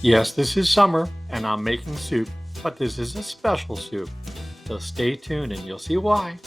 Yes, this is summer and I'm making soup, but this is a special soup. So stay tuned and you'll see why.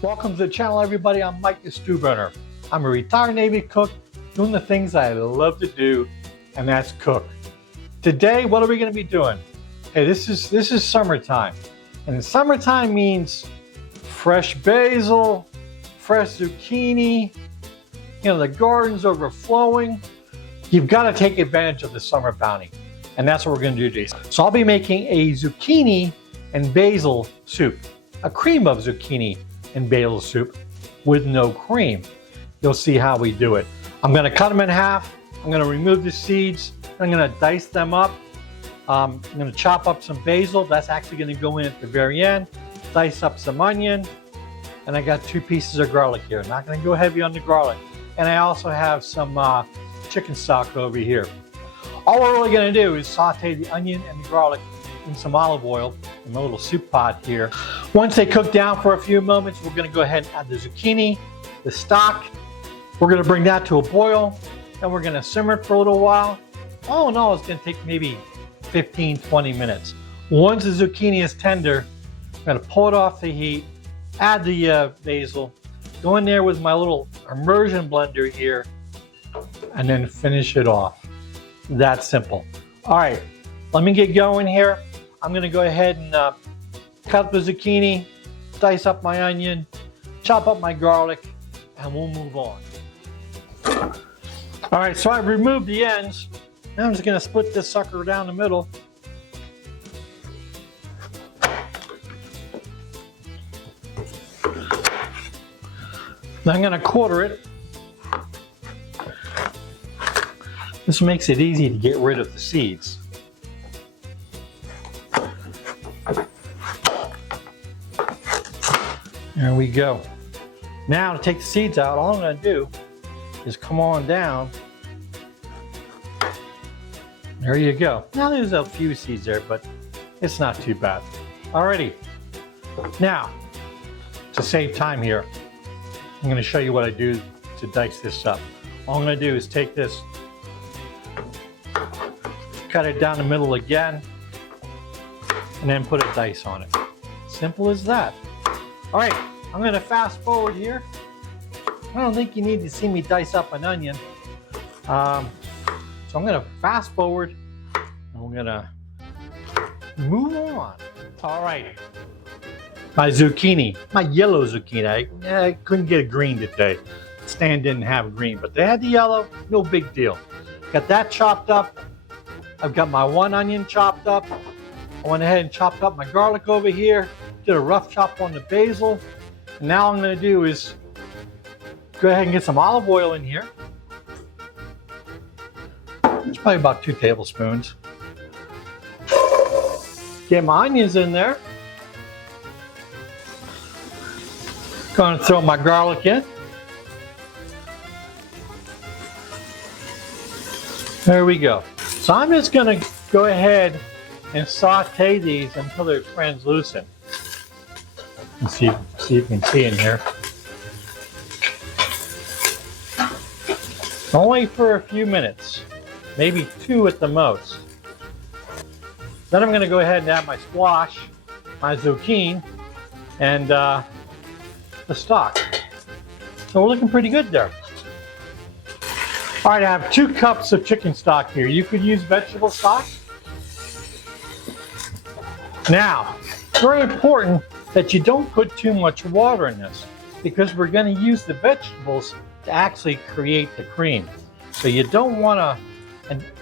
Welcome to the channel, everybody. I'm Mike the Stew Burner. I'm a retired Navy cook doing the things I love to do, and that's cook. Today, what are we going to be doing? Hey, this is summertime, and summertime means fresh basil, fresh zucchini. You know, the garden's overflowing. You've got to take advantage of the summer bounty, and that's what we're going to do today. So I'll be making a zucchini and basil soup, a cream of zucchini and basil soup with no cream. You'll see how we do it. I'm going to cut them in half. I'm going to remove the seeds. I'm going to dice them up. I'm going to chop up some basil. That's actually going to go in at the very end. Dice up some onion. And I got 2 pieces of garlic here. I'm not going to go heavy on the garlic. And I also have some chicken stock over here. All we're really going to do is saute the onion and the garlic in some olive oil in my little soup pot here. Once they cook down for a few moments, we're going to go ahead and add the zucchini, the stock. We're going to bring that to a boil, and we're going to simmer it for a little while. All in all, it's going to take maybe 15-20 minutes. Once the zucchini is tender, I'm going to pull it off the heat, add the basil, go in there with my little immersion blender here, and then finish it off. That simple. All right, let me get going here. I'm going to go ahead and cut up the zucchini, dice up my onion, chop up my garlic, and we'll move on. All right, so I've removed the ends. Now I'm just going to split this sucker down the middle. Then I'm going to quarter it. This makes it easy to get rid of the seeds. There we go. Now to take the seeds out, all I'm going to do is come on down. There you go. Now there's a few seeds there, but it's not too bad. Alrighty. Now, to save time here, I'm going to show you what I do to dice this up. All I'm going to do is take this, cut it down the middle again, and then put a dice on it. Simple as that. All right, I'm going to fast forward here. I don't think you need to see me dice up an onion. So I'm going to fast forward, and we're going to move on. All right. My zucchini, my yellow zucchini. I couldn't get a green today. Stan didn't have green, but they had the yellow, no big deal. Got that chopped up. I've got my 1 onion chopped up. I went ahead and chopped up my garlic over here. Did a rough chop on the basil. And now I'm going to do is go ahead and get some olive oil in here. It's probably about 2 tablespoons. Get my onions in there. Going to throw my garlic in. There we go. So I'm just going to go ahead and saute these until they're translucent. Let's see if you can see in here. Only for a few minutes, maybe 2 at the most. Then I'm going to go ahead and add my squash, my zucchini, and the stock. So we're looking pretty good there. All right, I have 2 cups of chicken stock here. You could use vegetable stock. Now, it's very important that you don't put too much water in this because we're going to use the vegetables to actually create the cream. So you don't want to,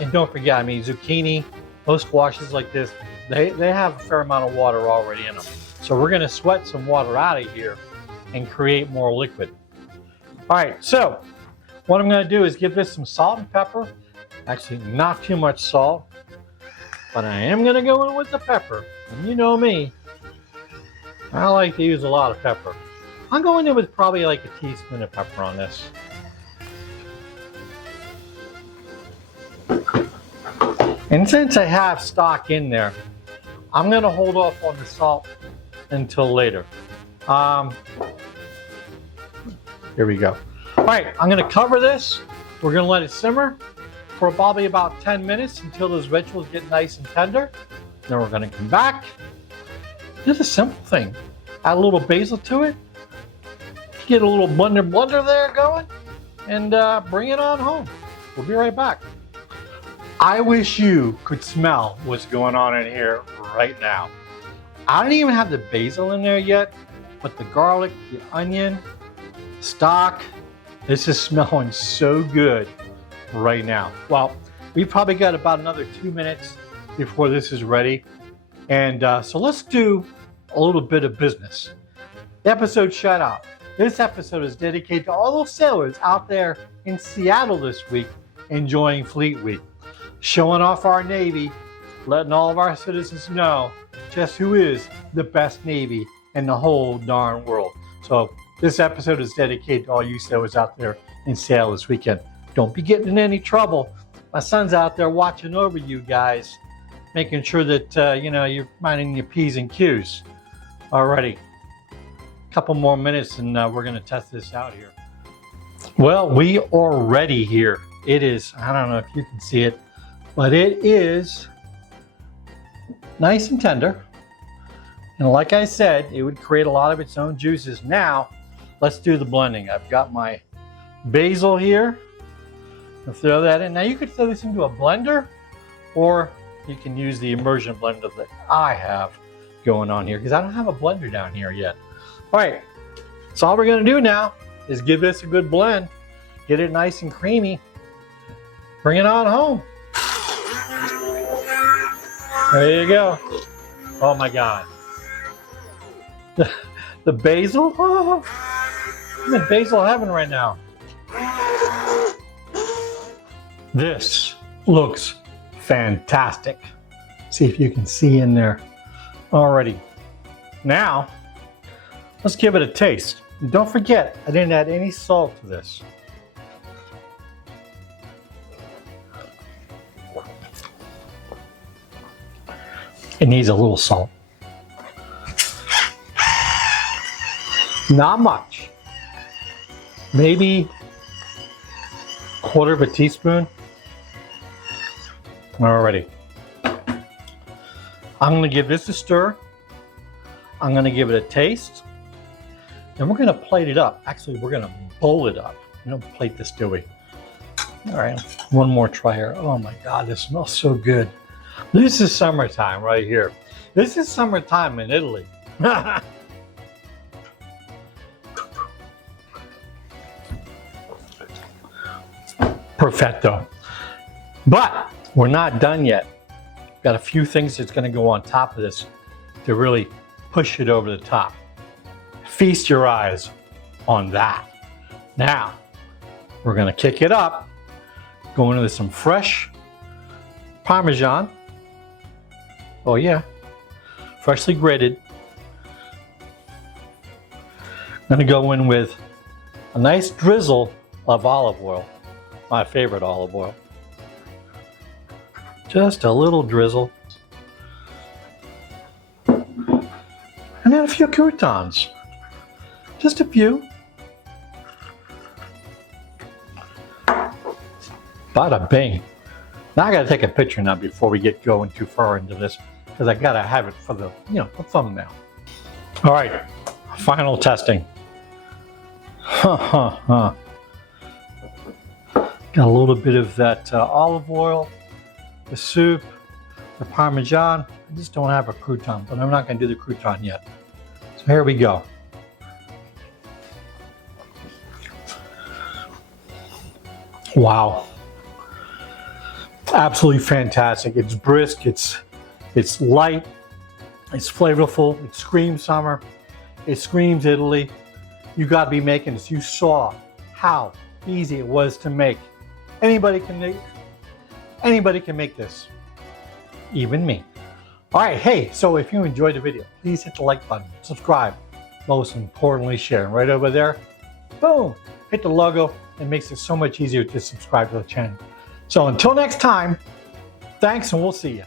and don't forget, I mean, zucchini, most squashes like this, they have a fair amount of water already in them. So we're going to sweat some water out of here and create more liquid. All right, so what I'm going to do is give this some salt and pepper. Actually, not too much salt, but I am going to go in with the pepper. And you know me, I like to use a lot of pepper. I'm going in with probably like a teaspoon of pepper on this. And since I have stock in there, I'm going to hold off on the salt until later. Here we go. All right, I'm gonna cover this. We're gonna let it simmer for probably about 10 minutes until those vegetables get nice and tender. Then we're gonna come back. Just a simple thing. Add a little basil to it. Get a little blender there going, and bring it on home. We'll be right back. I wish you could smell what's going on in here right now. I don't even have the basil in there yet, but the garlic, the onion, stock, this is smelling so good right now. Well, we probably got about another 2 minutes before this is ready. And so let's do a little bit of business. Episode shout out. This episode is dedicated to all those sailors out there in Seattle this week enjoying Fleet Week, showing off our Navy, letting all of our citizens know just who is the best Navy in the whole darn world. So this episode is dedicated to all you sailors out there in Seattle this weekend. Don't be getting in any trouble. My son's out there watching over you guys, making sure that you're minding your P's and Q's. Alrighty. Couple more minutes and we're going to test this out here. Well, we are ready here. It is, I don't know if you can see it, but it is nice and tender. And like I said, it would create a lot of its own juices. Now, let's do the blending. I've got my basil here. I'll throw that in. Now you could throw this into a blender, or you can use the immersion blender that I have going on here, because I don't have a blender down here yet. All right, so all we're gonna do now is give this a good blend, get it nice and creamy, bring it on home. There you go. Oh my God. The basil, oh, I'm in basil heaven right now. This looks fantastic. See if you can see in there already. Now, let's give it a taste. And don't forget, I didn't add any salt to this. It needs a little salt. Not much. Maybe a quarter of a teaspoon. Alrighty. I'm going to give this a stir. I'm going to give it a taste. And we're going to plate it up. Actually, we're going to bowl it up. We don't plate this, do we? All right, one more try here. Oh my God, this smells so good. This is summertime right here. This is summertime in Italy. Perfetto. But we're not done yet. Got a few things that's going to go on top of this to really push it over the top. Feast your eyes on that. Now, we're going to kick it up, go into some fresh Parmesan. Oh yeah, freshly grated. I'm going to go in with a nice drizzle of olive oil, my favorite olive oil. Just a little drizzle. And then a few croutons. Just a few. Bada bing. Now I gotta take a picture now before we get going too far into this, because I gotta have it for the, the thumbnail. All right, final testing. Got a little bit of that olive oil, the soup, the Parmesan. I just don't have a crouton, but I'm not gonna do the crouton yet. So here we go. Wow. Absolutely fantastic. It's brisk, it's light, it's flavorful, it screams summer, it screams Italy. You gotta be making this. You saw how easy it was to make. Anybody can make this, even me. All right, hey, so if you enjoyed the video, please hit the like button, subscribe, most importantly, share. And right over there, boom, hit the logo. It makes it so much easier to subscribe to the channel. So until next time, thanks and we'll see you.